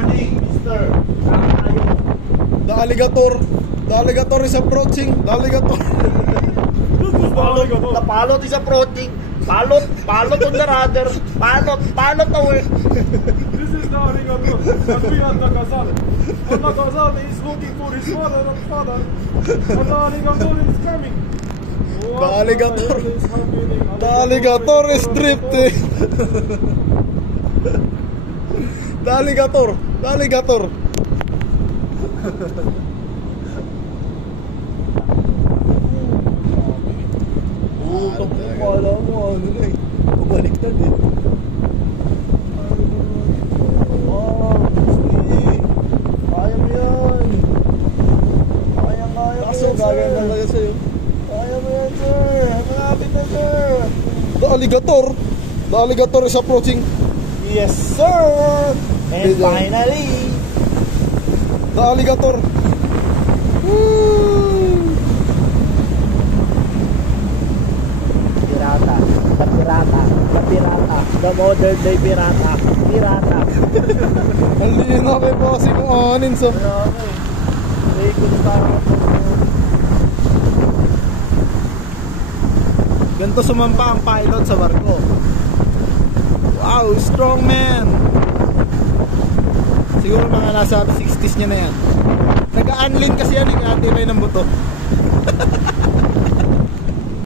morning, mister. The alligator is approaching. The alligator. The pilot is approaching. Pilot on the radar. Pilot away. This is the alligator. And we are the gazelle. And the gazelle is looking for his mother and father. And the alligator is coming. The alligator is drifting. The alligator. Wala mo, ano na eh. Pabaliktad eh. Kaya mo yan. Kaya mo Kaso yan, gagawin sir. talaga sa'yo. Kaya mo yan, sir. Malapit na, sir. The alligator is approaching. Yes, sir. And finally, The alligator. the modern day pirata. Ang lino kay bossing kung anin so. Ganito sumampa ang pilot sa barko. Wow, strong man. Siguro mga nasa 60s niya na yan. Nag-unlean kasi yan, kaya tibay ng buto.